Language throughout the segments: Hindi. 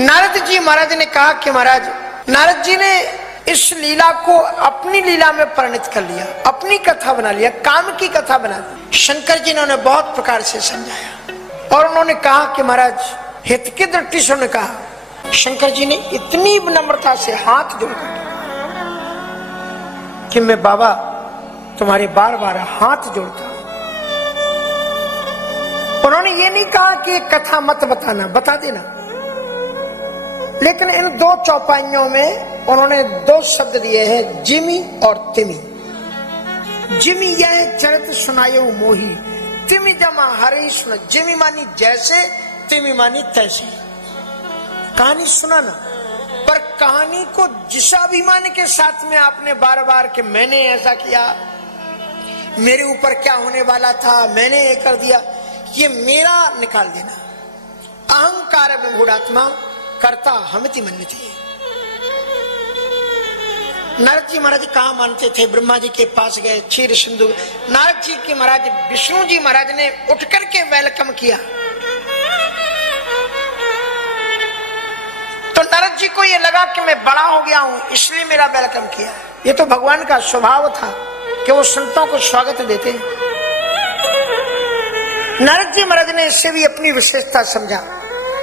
नारद जी महाराज ने कहा कि महाराज, नारद जी ने इस लीला को अपनी लीला में परिणत कर लिया, अपनी कथा बना लिया, काम की कथा बना दी। शंकर जी ने उन्हें बहुत प्रकार से समझाया और उन्होंने कहा कि महाराज, हित की दृष्टि से उन्होंने कहा। शंकर जी ने इतनी विनम्रता से हाथ जोड़कर कि मैं बाबा तुम्हारे बार बार हाथ जोड़ता हूं। उन्होंने ये नहीं कहा कि कथा मत बताना, बता देना, लेकिन इन दो चौपाइयों में उन्होंने दो शब्द दिए हैं, जिमी और तिमी। जिमी यह चरित्र सुनायो मोही, तिमी जमा हरे सुन। जिमी मानी जैसे, तिमी मानी तैसे। कहानी सुनाना, पर कहानी को जिस अभिमान के साथ में आपने बार बार कि मैंने ऐसा किया, मेरे ऊपर क्या होने वाला था, मैंने ये कर दिया, ये मेरा निकाल देना। अहंकार में मूढ़ात्मा करता हमिति मन्यते। नारद जी महाराज कहा मानते थे? ब्रह्मा जी के पास गए, क्षीर सिंधु। नारद जी की महाराज विष्णु जी महाराज ने उठ करके वेलकम किया। तो नारद जी को ये लगा कि मैं बड़ा हो गया हूं, इसलिए मेरा वेलकम किया। ये तो भगवान का स्वभाव था कि वो संतों को स्वागत देते हैं। नारद जी महाराज ने इससे भी अपनी विशेषता समझा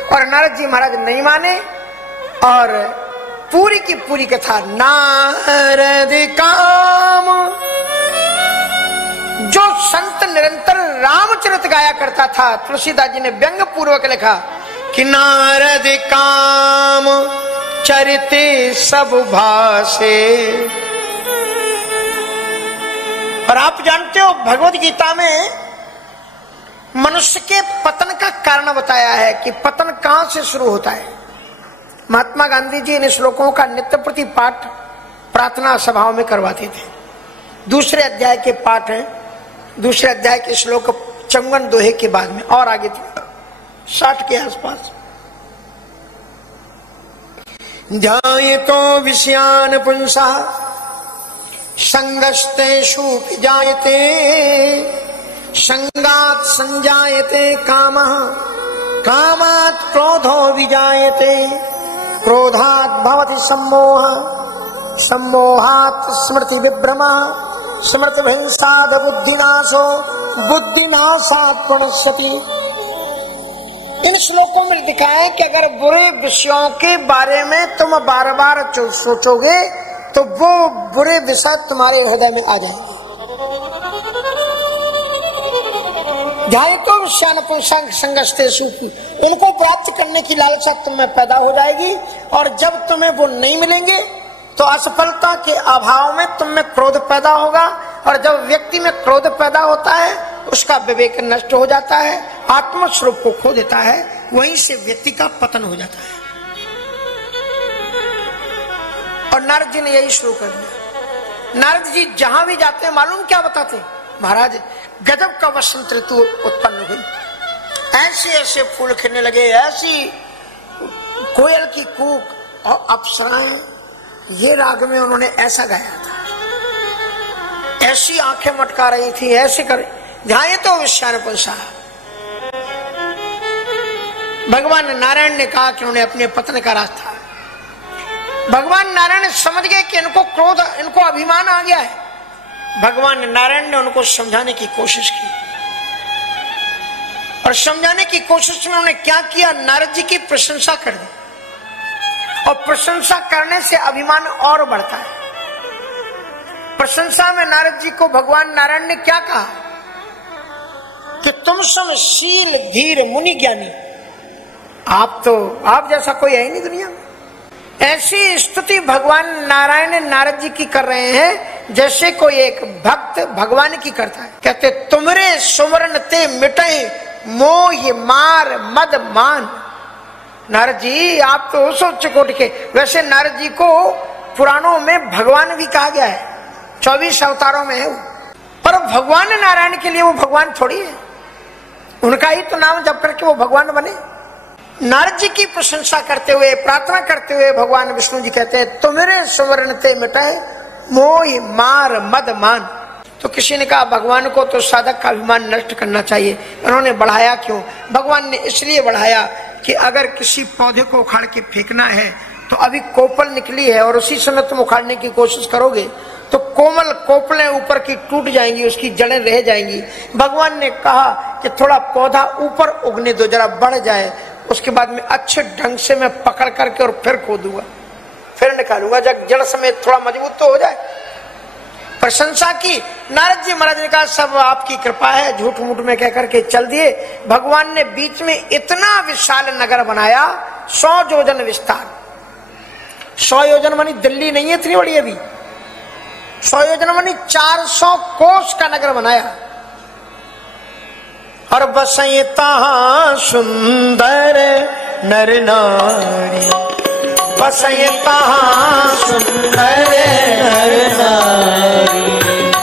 और नारद जी महाराज नहीं माने और पूरी की पूरी कथा नारद काम, जो संत निरंतर रामचरित गाया करता था, तुलसीदास जी ने व्यंग पूर्वक लिखा कि नारद काम चरिते सब भाषे। और आप जानते हो भगवत गीता में मनुष्य के पतन का कारण बताया है कि पतन कहां से शुरू होता है। महात्मा गांधी जी इन श्लोकों का नित्य प्रति पाठ प्रार्थना सभाओं में करवाते थे। दूसरे अध्याय के पाठ हैं, दूसरे अध्याय के श्लोक 54 दोहे के बाद में और आगे थे 60 के आसपास। ध्यायतो विषयान पुंसा संगस्तेषु जायते, संगात संजायते कामः, कामात् क्रोधो विजायते, क्रोधात् भवति सम्मोहः, सम्मोहात् स्मृति विभ्रमः, स्मृति भ्रंशात् बुद्धिनाशो, बुद्धिनाशात् प्रणश्यति। इन श्लोकों में लिखा है कि अगर बुरे विषयों के बारे में तुम बार बार सोचोगे तो वो बुरे विषय तुम्हारे हृदय में आ जाएंगे। ध्यायतो विषयान संगस्तेषु, उनको प्राप्त करने की लालसा तुम में पैदा हो जाएगी और जब तुम्हें वो नहीं मिलेंगे तो असफलता के अभाव में तुम में क्रोध पैदा होगा और जब व्यक्ति में क्रोध पैदा होता है उसका विवेक नष्ट हो जाता है, आत्म स्वरूप को खो देता है, वहीं से व्यक्ति का पतन हो जाता है। और नारद जी ने यही शुरू कर दिया। नारद जी जहां भी जाते हैं मालूम क्या बताते? महाराज गजब का वसंत ऋतु उत्पन्न हुई, ऐसे ऐसे फूल खिलने लगे, ऐसी कोयल की कूक और अप्सराएं, ये राग में उन्होंने ऐसा गाया था, ऐसी आंखें मटका रही थी, ऐसे कर ध्याये तो विषयान पुंसा। भगवान नारायण ने कहा कि उन्हें अपने पतन का रास्ता, भगवान नारायण समझ गए कि इनको क्रोध, इनको अभिमान आ गया है। भगवान नारायण ने उनको समझाने की कोशिश की और समझाने की कोशिश में उन्होंने क्या किया? नारद जी की प्रशंसा कर दी और प्रशंसा करने से अभिमान और बढ़ता है। प्रशंसा में नारद जी को भगवान नारायण ने क्या कहा कि तुम सम शील धीर मुनि ज्ञानी, आप जैसा कोई है ही नहीं दुनिया में। ऐसी स्तुति भगवान नारायण नारद जी की कर रहे हैं जैसे कोई एक भक्त भगवान की करता है। कहते तुमरे सुमरन ते मिटे मोह मार मद मान। नारद जी आप तो उस उच्च कोटि के, वैसे नारद जी को पुराणों में भगवान भी कहा गया है, 24 अवतारों में है वो, पर भगवान नारायण के लिए वो भगवान थोड़ी है, उनका ही तो नाम जप करके वो भगवान बने। नारद जी की प्रशंसा करते हुए, प्रार्थना करते हुए भगवान विष्णु जी कहते हैं तुम्हारे सुवर्ण ते मिटाए मोह मार मद मान। तो किसी ने कहा भगवान को तो साधक का अभिमान नष्ट करना चाहिए, उन्होंने बढ़ाया क्यों? भगवान ने इसलिए बढ़ाया कि अगर किसी पौधे को उखाड़ के फेंकना है तो अभी कोपल निकली है और उसी समय तुम उखाड़ने की कोशिश करोगे तो कोमल कोपलें ऊपर की टूट जाएंगी, उसकी जड़ें रह जाएंगी। भगवान ने कहा कि थोड़ा पौधा ऊपर उगने दो, जरा बढ़ जाए, उसके बाद में अच्छे ढंग से मैं पकड़ करके और फिर खोदूंगा, फिर निकालूंगा, जब जड़ समेत थोड़ा मजबूत तो हो जाए। प्रशंसा की। नारद जी महाराज ने कहा सब आपकी कृपा है, झूठ मूठ में कह करके चल दिए। भगवान ने बीच में इतना विशाल नगर बनाया, 100 योजन विस्तार। 100 योजन मानी दिल्ली नहीं है इतनी बड़ी, अभी 100 योजन मानी 400 कोस का नगर बनाया। और बसई तहां सुंदर नर नारी, बसई तहां सुंदर नर नारी,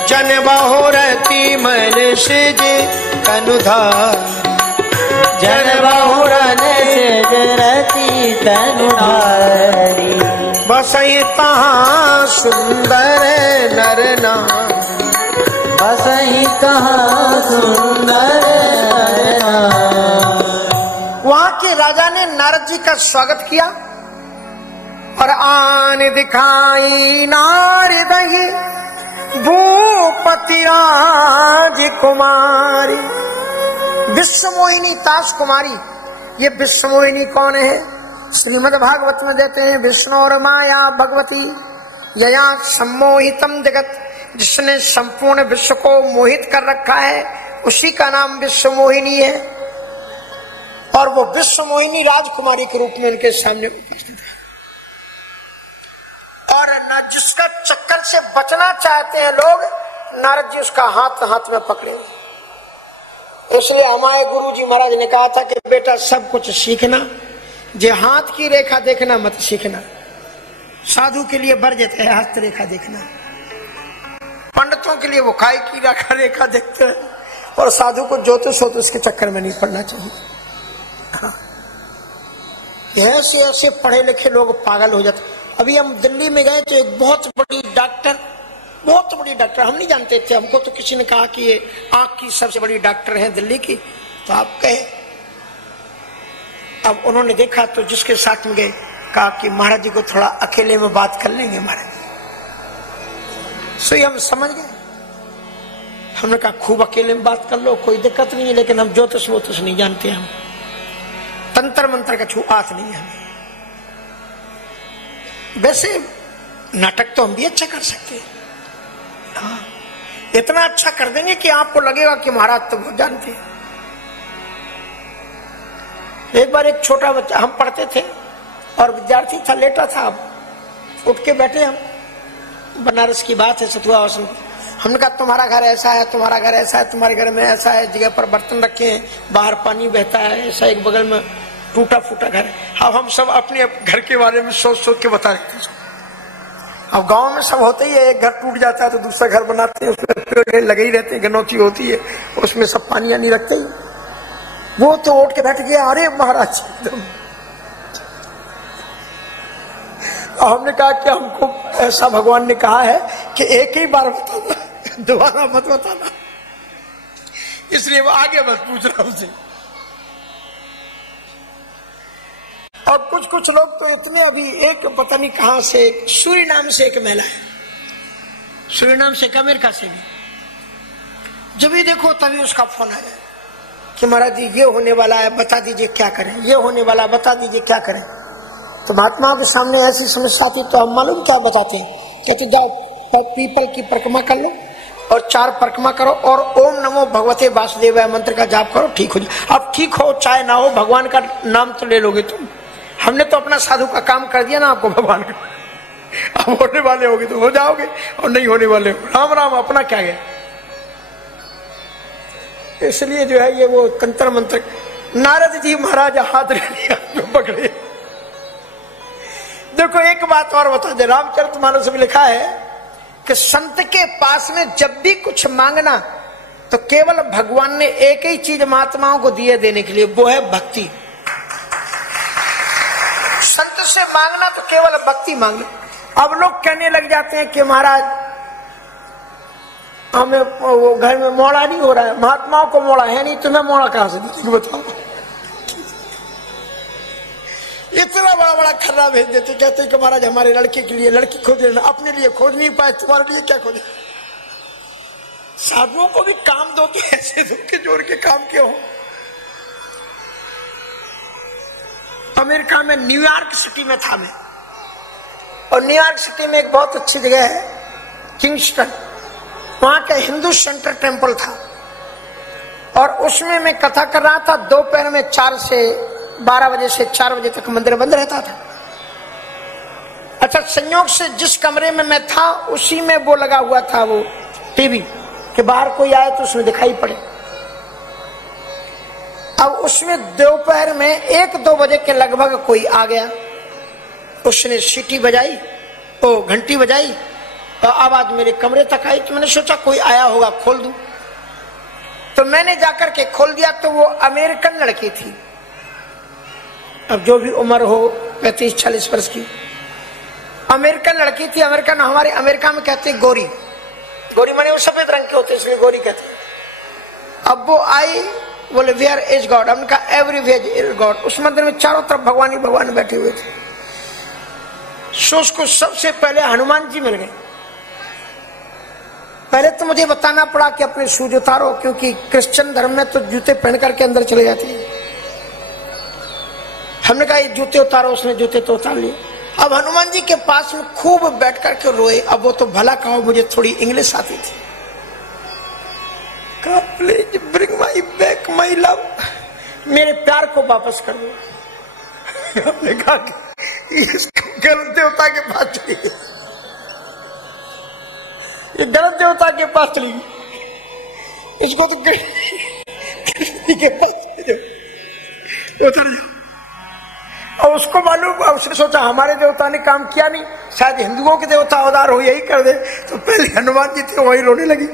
जन बहुरति मन सिज तनुधारी, जन बहुरति रति तनुधारी, बसई तहां सुंदर नर नारी, बसई तहां सुंदर नर नारी। वहां के राजा ने नारद जी का स्वागत किया और आन दिखाई नारद ही भूपति राजकुमारी। विश्वमोहिनी ताश कुमारी। ये विश्वमोहिनी कौन है? श्रीमद् भागवत में देते हैं विष्णु और माया भगवती यया सम्मोहितम जगत, जिसने संपूर्ण विश्व को मोहित कर रखा है उसी का नाम विश्वमोहिनी है। और वो विश्वमोहिनी राजकुमारी के रूप में इनके सामने उपस्थित है। और न जिसका चक्कर से बचना चाहते हैं लोग, नारद जी उसका हाथ हाथ में पकड़े। इसलिए हमारे गुरु जी महाराज ने कहा था कि बेटा सब कुछ सीखना, जे हाथ की रेखा देखना मत सीखना। साधु के लिए वर्जित है हस्त रेखा देखना, पंडितों के लिए वो काय की रेखा देखते हैं, और साधु को ज्योतिष हो तो उसके चक्कर में नहीं पड़ना चाहिए। हाँ। ऐसे ऐसे पढ़े लिखे लोग पागल हो जाते। अभी हम दिल्ली में गए तो एक बहुत बड़ी डॉक्टर, हम नहीं जानते थे, हमको तो किसी ने कहा कि ये आंख की सबसे बड़ी डॉक्टर है दिल्ली की, तो आप कहे। अब उन्होंने देखा तो जिसके साथ में गए कहा कि महाराज जी को थोड़ा अकेले में बात कर लेंगे महाराज। सो हम समझ गए। हमने कहा खूब अकेले में बात कर लो, कोई दिक्कत नहीं है, लेकिन हम ज्योतिष वोतिष नहीं जानते, हम तंत्र मंत्र का छुआत नहीं है हमें। वैसे नाटक तो हम भी अच्छा कर सकते हैं। हाँ, इतना अच्छा कर देंगे कि आपको लगेगा कि महाराज तो बहुत जानते हैं। एक बार एक छोटा बच्चा, हम पढ़ते थे और विद्यार्थी था, लेटा था, उठ के बैठे हम, बनारस की बात है, सतुआ वसन। हमने कहा तुम्हारा घर ऐसा है, तुम्हारा घर ऐसा है, तुम्हारे घर में ऐसा है, जगह पर बर्तन रखे हैं, बाहर पानी बहता है, ऐसा एक बगल में टूटा फूटा घर है। अब हम सब अपने घर के बारे में सोच सोच के बता रहे थे। अब गांव में सब होता ही है, एक घर टूट जाता है तो दूसरा घर बनाते हैं, उसमें पेड़ लगे ही रहते हैं, गनौती होती है, उसमें सब पानी नहीं रखते ही। वो तो उठ के बैठ गया, अरे महाराज एकदम। हमने कहा कि हमको ऐसा भगवान ने कहा है कि एक ही बार बताना, दोबारा मत बताना, इसलिए वो आगे मत पूछ रहा हमसे। और कुछ कुछ लोग तो इतने, अभी एक पता नहीं कहां से, सूरीनाम से एक महिला है, सूरीनाम से, अमेरिका से भी, जब भी देखो तभी उसका फोन आ जाए कि महाराज जी ये होने वाला है, बता दीजिए क्या करें, ये होने वाला है, बता दीजिए क्या करें। तो महात्माओं के सामने ऐसी समस्या आती तो हम मालूम क्या बताते हैं, कहते जाओ पीपल की परिक्रमा कर लो और 4 परिक्रमा करो और ओम नमो भगवते वासुदेवाय मंत्र का जाप करो, ठीक हो जाए। अब ठीक हो चाहे ना हो, भगवान का नाम तो ले लोगे तुम। हमने तो अपना साधु का काम कर दिया ना आपको भगवान का। अब होने वाले होगे तो हो जाओगे, और नहीं होने वाले हो राम राम, अपना क्या गया। इसलिए जो है ये वो तंत्र मंत्र, नारद जी महाराज हाथ पकड़े। देखो एक बात और बता दे, रामचरितमानस में लिखा है कि संत के पास में जब भी कुछ मांगना तो केवल भगवान ने एक ही चीज महात्माओं को दिए देने के लिए, वो है भक्ति। संत से मांगना तो केवल भक्ति मांगना। अब लोग कहने लग जाते हैं कि महाराज हमें वो घर में मोड़ा नहीं हो रहा है, महात्माओं को मोड़ा है नहीं, तुम्हें मोड़ा कहां से देंगे बताओ। इतना बड़ा बड़ा खर्रा भेज देते, कहते कि महाराज हमारे लड़के के लिए लड़की खोज लेना, अपने लिए खोज नहीं पाए, तुम्हारे लिए क्या खोजे। साधुओं को भी काम दो तो ऐसे दो के जोड़ के काम क्यों हो। अमेरिका में न्यूयॉर्क सिटी में था मैं, और न्यूयॉर्क सिटी में एक बहुत अच्छी जगह है किंगस्टन, वहां का हिंदू सेंटर टेम्पल था, और उसमें मैं कथा कर रहा था। दोपहर में 4 से 12 बजे से 4 बजे तक मंदिर बंद रहता था। अच्छा, संयोग से जिस कमरे में मैं था उसी में वो लगा हुआ था, वो टीवी, कि बाहर कोई आए तो उसमें दिखाई पड़े। अब उसमें दोपहर में 1-2 बजे के लगभग कोई आ गया, उसने सीटी बजाई, वो घंटी बजाई, और आवाज मेरे कमरे तक आई। तो मैंने सोचा कोई आया होगा, खोल दूं। तो मैंने जाकर के खोल दिया, तो वो अमेरिकन लड़की थी, अब जो भी उम्र हो 35-40 वर्ष की अमेरिकन लड़की थी। अमेरिकन, हमारे अमेरिका में कहते हैं गोरी, गोरी माने वो सफेद रंग के होते इसलिए गोरी कहते हैं। अब वो आई, बोले वेयर इज गॉड, हमने कहा एवरीवेयर इज गॉड। उस मंदिर में चारों तरफ भगवान ही भगवान बैठे हुए थे। सो उसको सबसे पहले हनुमान जी मिल गए। पहले तो मुझे बताना पड़ा कि अपने शूज उतारो, क्योंकि क्रिश्चियन धर्म में तो जूते पहन करके अंदर चले जाते हैं। हमने कहा ये जूते उतारो, उसने जूते तो उतार लिए। अब हनुमान जी के पास में खूब बैठ करके रोए। अब वो तो भला कहो, मुझे थोड़ी इंग्लिश आती थी। कहा please bring my back my love, मेरे प्यार को वापस कर दो। हमने कहा गलत देवता के पास चली गई, ये गलत देवता के पास चली गई, इसको तो के पास उतर जाओ। और उसको मालूम, उसने सोचा हमारे देवता ने काम किया नहीं, शायद हिंदुओं के देवता अवतार हो यही कर दे। तो पहले हनुमान जी थे, वही रोने लगी।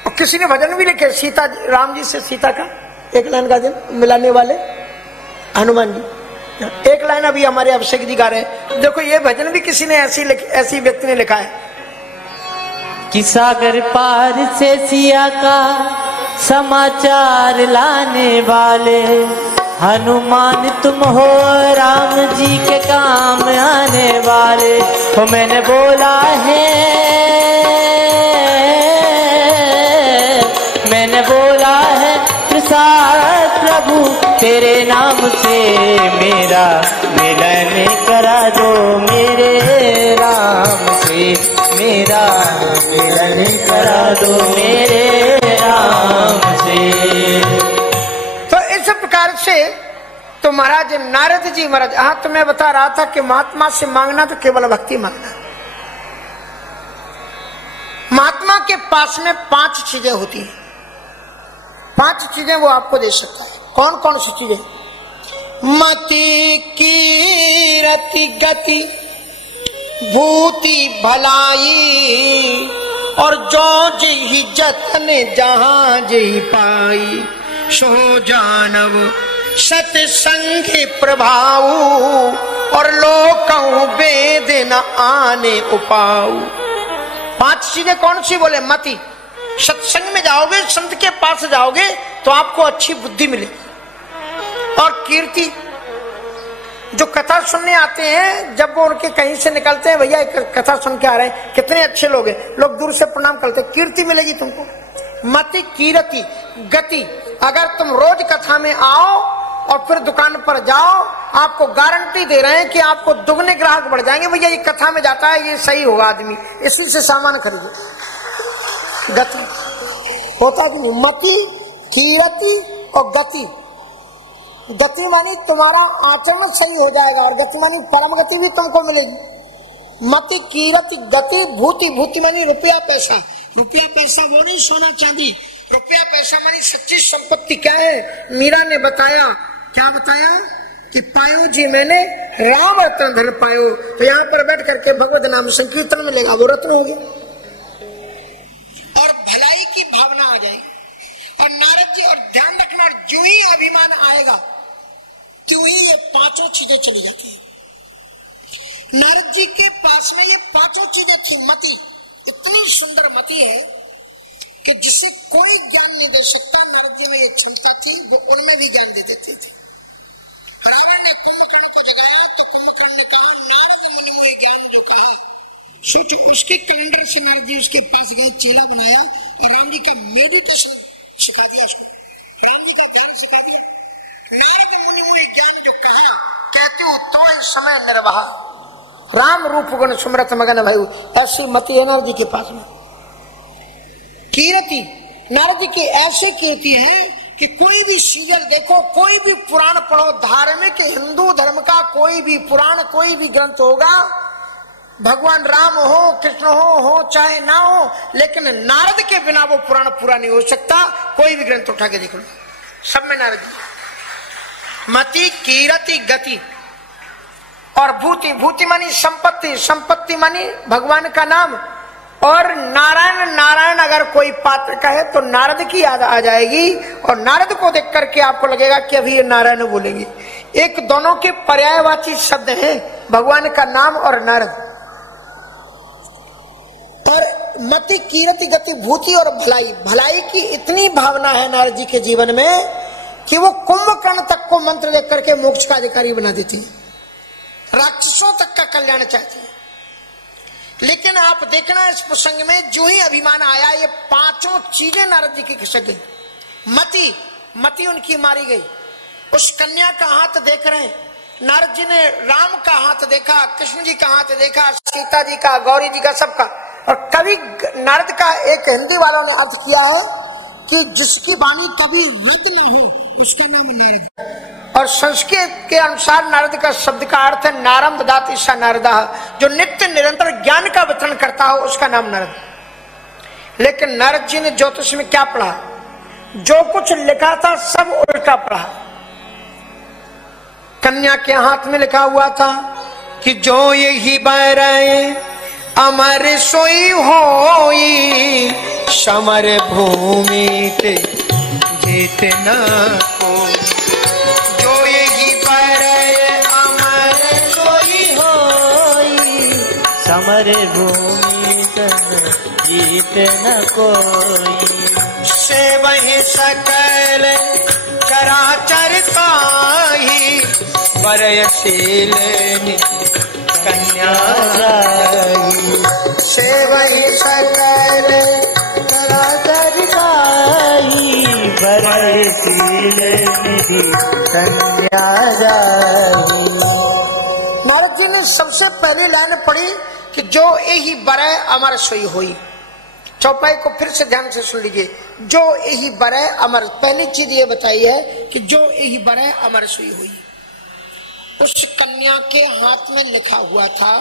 और किसी ने भजन भी लिखे, सीता, राम जी से सीता का एक लाइन का दिन मिलाने वाले हनुमान जी। एक लाइन अभी हमारे अभिषेक जी गा रहे हैं। देखो ये भजन भी किसी ने ऐसी व्यक्ति ने लिखा है कि सागर पार से सिया का समाचार लाने वाले हनुमान तुम हो, राम जी के काम आने वाले हो। मैंने बोला है, मैंने बोला है प्रसाद प्रभु तेरे नाम से, मेरा मिलन करा दो मेरे राम से, मेरा मिलन करा दो मेरे राम से। प्रकार से तो महाराज नारद जी महाराज, तो मैं बता रहा था कि महात्मा से मांगना तो केवल भक्ति मांगना। महात्मा के पास में 5 चीजें होती हैं, 5 चीजें वो आपको दे सकता है। कौन कौन सी चीजें? मति कीरति गति भूति भलाई, और जो जी जतन जहां जी पाई, सो जानव सतसंग प्रभाव, और लोकहु वेद न आने उपाऊ। 5 चीजें कौन सी बोले? मति, सत्संग में जाओगे, संत के पास जाओगे तो आपको अच्छी बुद्धि मिलेगी। और कीर्ति, जो कथा सुनने आते हैं, जब वो उनके कहीं से निकलते हैं, भैया कथा सुन के आ रहे हैं, कितने अच्छे लोग हैं, लोग दूर से प्रणाम करते हैं, कीर्ति मिलेगी तुमको। मति कीरति गति, अगर तुम रोज कथा में आओ और फिर दुकान पर जाओ, आपको गारंटी दे रहे हैं कि आपको दुगने ग्राहक बढ़ जाएंगे। भैया ये कथा में जाता है, ये सही होगा आदमी, इसी से सामान खरीदो। गति होता कि नहीं? मति कीरति और गति। गति मानी तुम्हारा आचरण सही हो जाएगा, और गति मानी परम गति भी तुमको मिलेगी। मति कीरति गति भूति, भूति मानी रुपया पैसा। रुपया पैसा वो नहीं सोना चांदी, रुपया पैसा मानी सच्ची संपत्ति। क्या है? मीरा ने बताया, क्या बताया कि पायो जी मैंने राम रत्न धन पायो। तो यहाँ पर बैठ करके भगवत नाम संकीर्तन में लेगा, वो रत्न हो गया, और भलाई की भावना आ जाएगी। और नारद जी, और ध्यान रखना, और जो ही अभिमान आएगा क्यों ही ये 5 चीजें चली जाती है। नारद जी के पास में ये 5 चीजें थी। मति, इतनी सुंदर मति है कि जिसे कोई ज्ञान नहीं दे सकता। नारद जी में ये क्षमता थी, वो उनमें भी ज्ञान दे देते थे। सोचो, उसके कैलेंडर से नारद जी उसके पास गए, चेला बनाया और राम जी का मेडिटेशन सिखा दिया उसको, राम जी का ध्यान सिखा दिया। नारद मुनि हुए ज्ञान जो कहा, कहते हो तो समय निर्वाह राम रूप गुण सुमरत मगन भयु, ऐसी मति है नारद जी के पास में। कीर्ति नारद जी की ऐसी कीर्ति है कि कोई भी सीरियल देखो, कोई भी पुराण पढ़ो, धार्मिक हिंदू धर्म का कोई भी पुराण, कोई भी ग्रंथ होगा, भगवान राम हो, कृष्ण हो चाहे ना हो, लेकिन नारद के बिना वो पुराण पूरा नहीं हो सकता। कोई भी ग्रंथ उठा के देख लो, सब में नारद जी। मति, कीर्ति, गति और भूति, भूति मानी संपत्ति, संपत्ति मानी भगवान का नाम। और नारायण, नारायण अगर कोई पात्र कहे तो नारद की याद आ जाएगी, और नारद को देख करके आपको लगेगा कि अभी ये नारायण बोलेंगे। एक दोनों के पर्यायवाची शब्द हैं, भगवान का नाम और नारद। और मति, कीर्ति, गति, भूति और भलाई, भलाई की इतनी भावना है नारद जी के जीवन में कि वो कुंभकर्ण तक को मंत्र देख करके मोक्ष का अधिकारी बना देती है, राक्षसों तक का कल्याण चाहती है। लेकिन आप देखना इस प्रसंग में जो ही अभिमान आया, ये पांचों चीजें नारद जी की खिसक गई। मति, मति उनकी मारी गई। उस कन्या का हाथ देख रहे हैं, नारद जी ने राम का हाथ देखा, कृष्ण जी का हाथ देखा, सीता जी का, गौरी जी का, सबका। और कवि नारद का एक हिंदी वालों ने अर्थ किया है कि जिसकी वाणी कभी रद्द न हो उसका नाम नारद। और संस्कृत के अनुसार नारद का शब्द का अर्थ है नारम ददाति स नारदा, जो नित्य निरंतर ज्ञान का वितरण करता हो उसका नाम नारद। लेकिन नारद जी ने ज्योतिष में क्या पढ़ा, जो कुछ लिखा था सब उल्टा पढ़ा। कन्या के हाथ में लिखा हुआ था कि जो यही बहराए अमर सोई होई, समर भूमि ते जीत न को। जो यही बहराए अमर सोई होई, समर भूमि तन जीत न कोई। से वही सकल चराचर काहि, वरयशील कन्या से वही सकल चराचर काहि, वरयशील कन्या जाहि। नारद जी ने सबसे पहली लाइन पढ़ी कि जो यही बरय अमर सोई होई। चौपाई को फिर से ध्यान से सुन लीजिए, जो यही बरय अमर। पहली चीज ये बताई है कि जो यही बरय अमर सोई हुई। उस कन्या के हाथ में लिखा हुआ था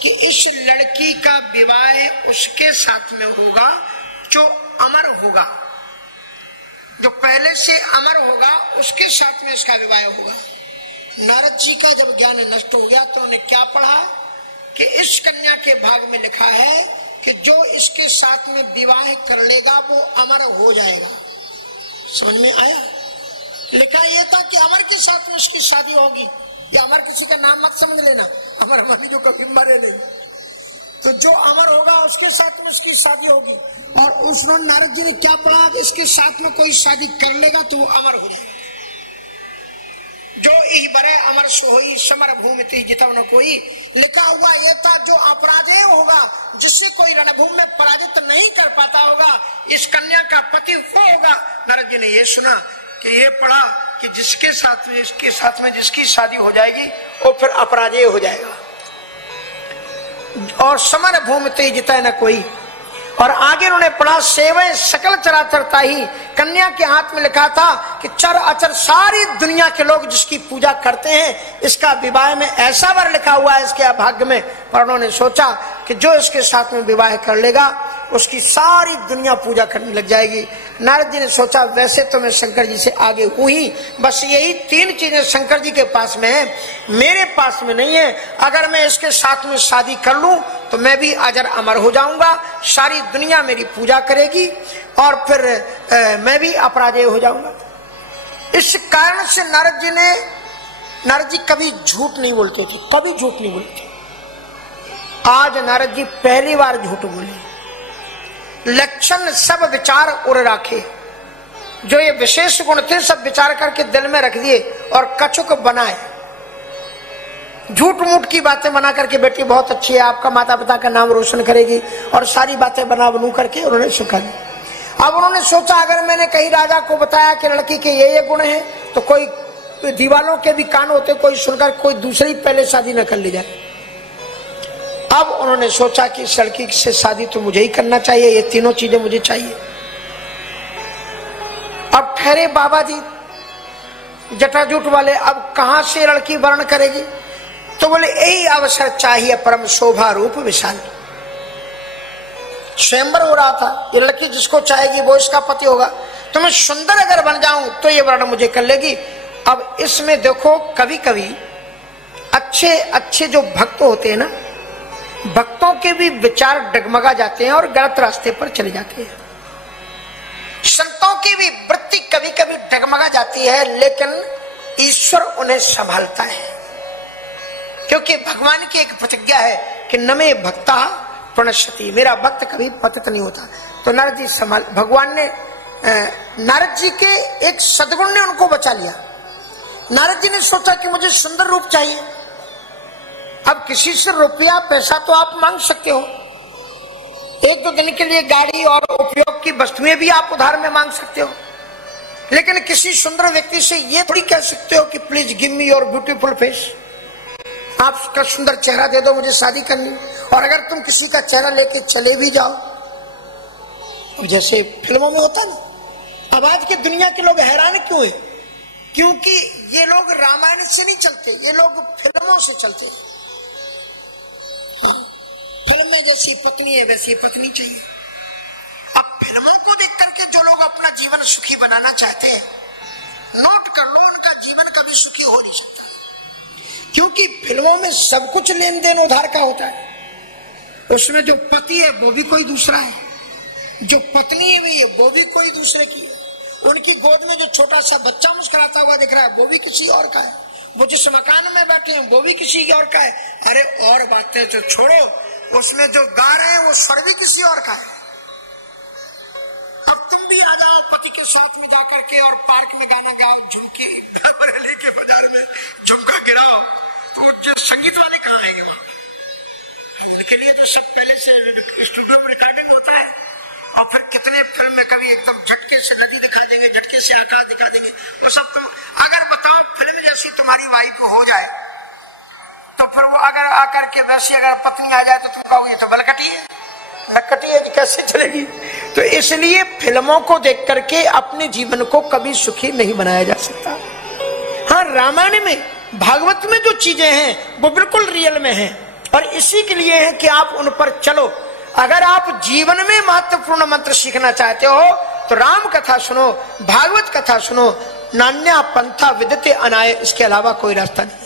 कि इस लड़की का विवाह उसके साथ में होगा जो अमर होगा, जो पहले से अमर होगा उसके साथ में इसका विवाह होगा। नारद जी का जब ज्ञान नष्ट हो गया तो उन्होंने क्या पढ़ा कि इस कन्या के भाग में लिखा है कि जो इसके साथ में विवाह कर लेगा वो अमर हो जाएगा। समझ में आया? लिखा यह था कि अमर के साथ में उसकी शादी होगी। या अमर किसी का नाम मत समझ लेना, अमर मानी जो कभी मरे नहीं। तो जो अमर होगा उसके साथ में उसकी शादी होगी। और उस नारद जी ने क्या पढ़ा, इसके साथ में कोई शादी कर लेगा तो वो अमर हो जाएगा। जो यही बरे अमर सोई, समर भूमि ते जितव न कोई। लिखा हुआ ये था जो अपराधेय होगा, जिससे कोई रणभूमि में पराजित नहीं कर पाता होगा, इस कन्या का पति वो होगा। नारद जी ने ये सुना कि ये पढ़ा कि जिसके साथ में, इसके साथ में जिसकी शादी हो जाएगी वो फिर अपराधेय हो जाएगा। और समर भूमि ते जिता न कोई। और आगे उन्होंने पढ़ा सेवै सकल चराचरता ही। कन्या के हाथ में लिखा था कि चर अचर सारी दुनिया के लोग जिसकी पूजा करते हैं, इसका विवाह में ऐसा वर लिखा हुआ है इसके भाग्य में। पर उन्होंने सोचा कि जो इसके साथ में विवाह कर लेगा उसकी सारी दुनिया पूजा करने लग जाएगी। नारद जी ने सोचा वैसे तो मैं शंकर जी से आगे हूं ही, बस यही तीन चीजें शंकर जी के पास में है, मेरे पास में नहीं है। अगर मैं इसके साथ में शादी कर लूं तो मैं भी अजर अमर हो जाऊंगा, सारी दुनिया मेरी पूजा करेगी और फिर मैं भी अपराजेय हो जाऊंगा। इस कारण से नारद जी कभी झूठ नहीं बोलते थे, कभी झूठ नहीं बोलते। आज नारद जी पहली बार झूठ बोले। लक्षण सब विचार उर राखे, जो ये विशेष गुण थे सब विचार करके दिल में रख दिए और कछुक बनाए। झूठ मूठ की बातें बना करके बेटी बहुत अच्छी है, आपका माता पिता का नाम रोशन करेगी, और सारी बातें बना बनू करके उन्होंने सिखा दी। अब उन्होंने सोचा अगर मैंने कहीं राजा को बताया कि लड़की के ये गुण है, तो कोई दीवालों के भी कान होते, कोई सुनकर कोई दूसरी पहले शादी न कर ली जाए। अब उन्होंने सोचा कि इस लड़की से शादी तो मुझे ही करना चाहिए, ये तीनों चीजें मुझे चाहिए। अब ठहरे बाबा जी जटाजूट वाले, अब कहां से लड़की वर्ण करेगी? तो बोले यही अवसर चाहिए, परम शोभा रूप विशाल। स्वयंवर हो रहा था, ये लड़की जिसको चाहेगी वो इसका पति होगा, तो मैं सुंदर अगर बन जाऊं तो ये वर्ण मुझे कर लेगी। अब इसमें देखो कभी कभी अच्छे अच्छे जो भक्त होते हैं ना, भक्तों के भी विचार डगमगा जाते हैं और गलत रास्ते पर चले जाते हैं। संतों की भी वृत्ति कभी कभी डगमगा जाती है, लेकिन ईश्वर उन्हें संभालता है, क्योंकि भगवान की एक प्रतिज्ञा है कि न मे भक्ता प्रणश्यति, मेरा भक्त कभी पतित नहीं होता। तो नारद जी संभाल, भगवान ने नारद जी के एक सद्गुण ने उनको बचा लिया। नारद जी ने सोचा कि मुझे सुंदर रूप चाहिए। अब किसी से रुपया पैसा तो आप मांग सकते हो, एक दो दिन के लिए गाड़ी और उपयोग की वस्तुएं भी आप उधार में मांग सकते हो, लेकिन किसी सुंदर व्यक्ति से ये थोड़ी कह सकते हो कि please give me your beautiful face, आपका सुंदर चेहरा दे दो, मुझे शादी करनी। और अगर तुम किसी का चेहरा लेके चले भी जाओ, जैसे फिल्मों में होता ना, अब आज की दुनिया के लोग हैरान क्यों है? क्योंकि ये लोग रामायण से नहीं चलते, ये लोग फिल्मों से चलते हैं। हाँ, फिल्म में जैसी पत्नी है वैसी पत्नी चाहिए। अब फिल्मों को देख करके जो लोग अपना जीवन सुखी बनाना चाहते हैं, नोट कर लो, उनका जीवन कभी सुखी हो नहीं सकता, क्योंकि फिल्मों में सब कुछ लेन देन उधार का होता है। उसमें जो पति है वो भी कोई दूसरा है, जो पत्नी है वो भी कोई दूसरे की है, उनकी गोद में जो छोटा सा बच्चा मुस्कुराता हुआ दिख रहा है वो भी किसी और का है, वो जिस मकान में बैठे हैं वो भी किसी और का है। अरे और बातें तो छोड़ो, उसमें जो गा रहे हैं वो स्वर भी किसी और का है। अब तुम भी आ जाओ पति के साथ में जाकर के और पार्क में गाना गाओ, झुमके के बाजार में झुमका गिराओ, तो संगीत वाले कहाँ आएंगे? उनके लिए तो सब पहले से रिकॉर्डिंग होता है। और फिर कितने फिल्म में कभी एकदम झटके से नदी दिखा देंगे, झटके से आकाश दिखा देंगे, तो सब तो अगर बताओ फिल्म जैसी तुम्हारी वाइफ हो जाए, तो फिर वो अगर आकर के वैसी अगर पत्नी आ जाए तो तुम कहोगे ये तो बलकटी है, नकटी है, कैसे चलेगी? तो इसलिए फिल्मों को देख करके अपने जीवन को कभी सुखी नहीं बनाया जा सकता। हाँ, रामायण में भागवत में जो चीजें हैं वो बिल्कुल रियल में हैं, और इसी के लिए है कि आप उन पर चलो। अगर आप जीवन में महत्वपूर्ण मंत्र सीखना चाहते हो तो राम कथा सुनो, भागवत कथा सुनो, नान्या पंथा विदते अनाय, इसके अलावा कोई रास्ता नहीं।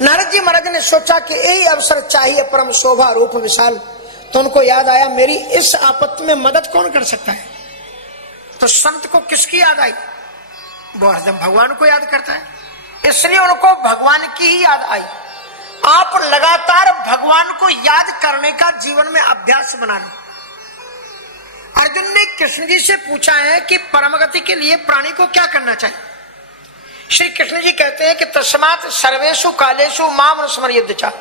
नारद जी महाराज ने सोचा कि यही अवसर चाहिए, परम शोभा रूप विशाल। तो उनको याद आया मेरी इस आपत्ति में मदद कौन कर सकता है? तो संत को किसकी याद आई? वो हरदम भगवान को याद करता है, इसलिए उनको भगवान की ही याद आई। आप लगातार भगवान को याद करने का जीवन में अभ्यास बना लें। अर्जुन ने कृष्ण जी से पूछा है कि परमगति के लिए प्राणी को क्या करना चाहिए। श्री कृष्ण जी कहते हैं कि तस्मात् सर्वेषु कालेषु माम स्मरेत् च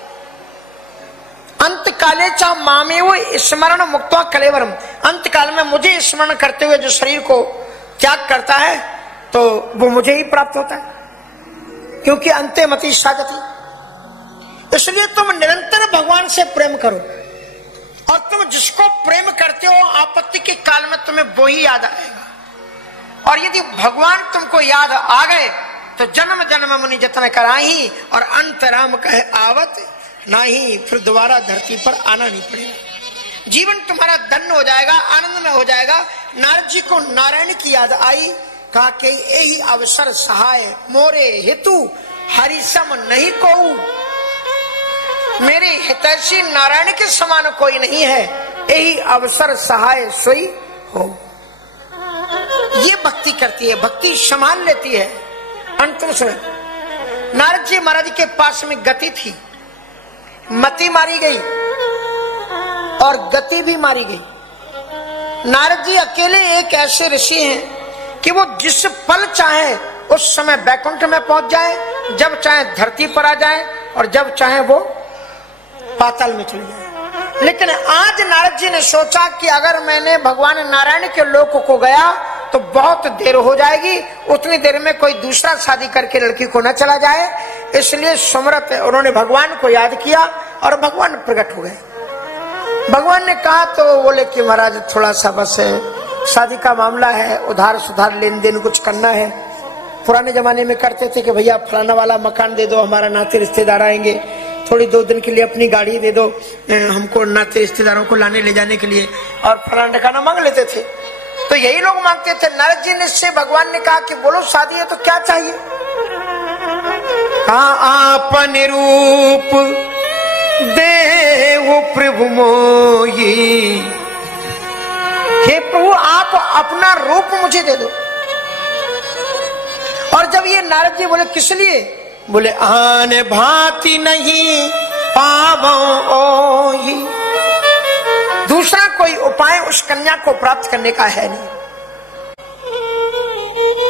अंत काले च मामेव स्मरण मुक्त्वा कलेवरम। अंत काल में मुझे स्मरण करते हुए जो शरीर को त्याग करता है तो वो मुझे ही प्राप्त होता है, क्योंकि अंते मति सा गति। इसलिए तुम निरंतर भगवान से प्रेम करो, और तुम जिसको प्रेम करते हो आपत्ति के काल में तुम्हें वो ही याद आएगा। और यदि भगवान तुमको याद आ गए तो जन्म जन्म मुनि जतन कराही, और अंत राम कहे आवत नाही, फिर दोबारा धरती पर आना नहीं पड़ेगा। जीवन तुम्हारा धन्य हो जाएगा, आनंद में हो जाएगा। नारद जी को नारायण की याद आई, कहा कि यही अवसर सहाय मोरे हेतु हरिसम नहीं कहूं, मेरे हितैषी नारायण के समान कोई नहीं है, यही अवसर सहाय सोई हो। ये भक्ति करती है, भक्ति संभाल लेती है। अंत में नारद जी महाराज के पास में गति थी, मति मारी गई और गति भी मारी गई। नारद जी अकेले एक ऐसे ऋषि हैं कि वो जिस पल चाहे उस समय बैकुंठ में पहुंच जाए जब चाहे धरती पर आ जाए और जब चाहे वो पाताल में चले जाए। लेकिन आज नारद जी ने सोचा कि अगर मैंने भगवान नारायण के लोक को गया तो बहुत देर हो जाएगी, उतनी देर में कोई दूसरा शादी करके लड़की को न चला जाए, इसलिए सुमरत उन्होंने भगवान को याद किया और भगवान प्रकट हो गए। भगवान ने कहा तो बोले कि महाराज थोड़ा सा बस शादी का मामला है, उधार सुधार लेन देन कुछ करना है। पुराने जमाने में करते थे कि भैया फलाना वाला मकान दे दो, हमारा नाते रिश्तेदार आएंगे, थोड़ी 2 दिन के लिए अपनी गाड़ी दे दो हमको नाते रिश्तेदारों को लाने ले जाने के लिए, और फलाना ठिकाना मांग लेते थे। तो यही लोग मांगते थे। नारद जी ने से भगवान ने कहा कि बोलो शादी है तो क्या चाहिए? आपन रूप देव प्रभु मोही, हे प्रभु आप अपना रूप मुझे दे दो। और जब ये नारद जी बोले किस लिए? बोले आने भांति नहीं पावो ओही, दूसरा कोई उपाय उस कन्या को प्राप्त करने का है नहीं।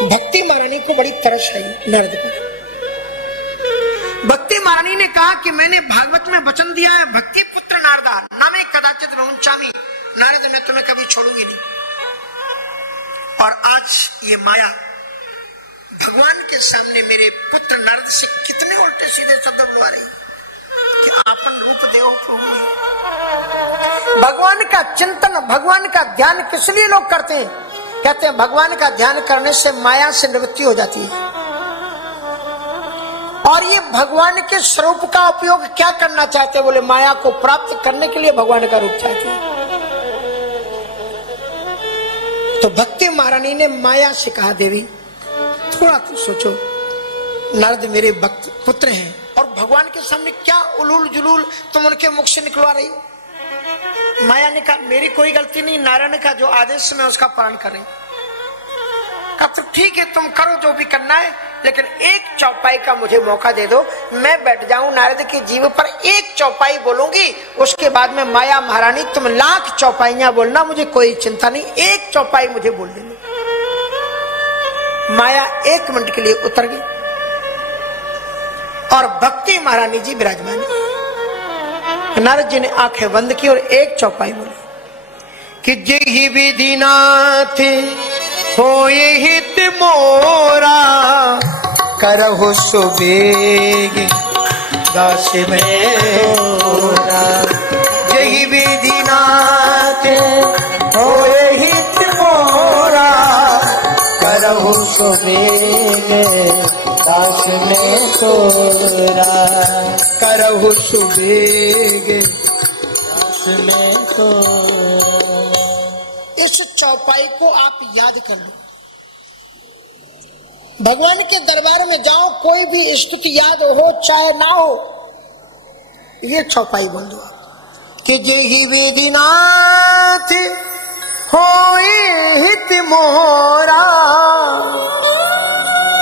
भक्ति महारानी को बड़ी तरस आई नारद को। भक्ति महारानी ने कहा कि मैंने भागवत में वचन दिया है, भक्ति पुत्र नारदा नामे कदाचित रमुंचामी, नारद मैं तुम्हें कभी छोड़ूंगी नहीं। और आज ये माया भगवान के सामने मेरे पुत्र नारद से कितने उल्टे सीधे शब्द बुलवा रही कि आपन रूप देव प्रभु। भगवान का चिंतन, भगवान का ध्यान किस लिए लोग करते हैं? कहते हैं भगवान का ध्यान करने से माया से निवृत्ति हो जाती है। और ये भगवान के स्वरूप का उपयोग क्या करना चाहते हैं? बोले माया को प्राप्त करने के लिए भगवान का रूप चाहते हैं। तो भक्ति महारानी ने माया से कहा देवी थोड़ा तो सोचो, नारद मेरे भक्त पुत्र हैं और भगवान के सामने क्या उलूल जुलूल तुम उनके मुख से निकलवा रही। माया ने कहा मेरी कोई गलती नहीं, नारायण का जो आदेश मैं उसका पालन कर रही। कहा तो ठीक है तुम करो जो भी करना है, लेकिन एक चौपाई का मुझे मौका दे दो, मैं बैठ जाऊं नारद की जीभ पर एक चौपाई बोलूंगी, उसके बाद में माया महारानी तुम 1,00,000 चौपाइयां बोलना, मुझे कोई चिंता नहीं, एक चौपाई मुझे बोल देना। माया 1 मिनट के लिए उतर गई और भक्ति महारानी जी विराजमान। नारद जी ने आंखें बंद की और एक चौपाई बोली कि जेहि विधिनाथ होए हित मोरा, करहु सुबेग दास में तोरा। जेहि विधिनाथ होए हित मोरा, करहु सुबेग दास में तोरा। करहु सुबेग दास में तोरा। इस चौपाई को आप याद कर लो। भगवान के दरबार में जाओ, कोई भी स्तुति याद हो चाहे ना हो, ये चौपाई बोल दो कि जेहि वेदिनाथ होए हित मोरा,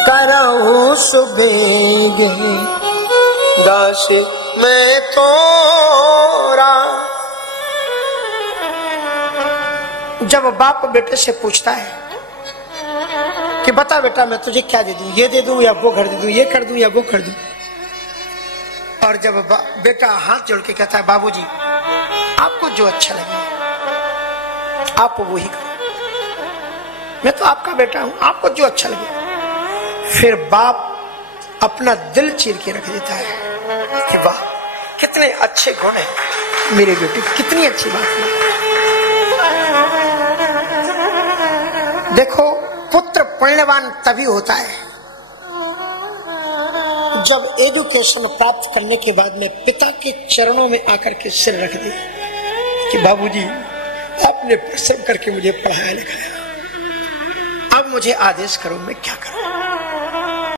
करहु सुबेग दास में तोरा। जब बाप बेटे से पूछता है कि बता बेटा मैं तुझे क्या दे दूं, ये दे दूं या वो घर दे दूं, ये कर दूं या वो कर दूं, और जब बेटा हाथ जोड़ के कहता है बाबूजी आपको जो अच्छा लगे आप वो ही करो, मैं तो आपका बेटा हूं, आपको जो अच्छा लगे। फिर बाप अपना दिल चीर के रख देता है कि वाह कितने अच्छे गुण हैं मेरे बेटे, कितनी अच्छी बात है। देखो पुत्र पुण्यवान तभी होता है जब एजुकेशन प्राप्त करने के बाद में पिता के चरणों में आकर के सिर रख दे कि बाबूजी आपने परिश्रम करके मुझे पढ़ाया लिखाया, अब मुझे आदेश करो मैं क्या करूं।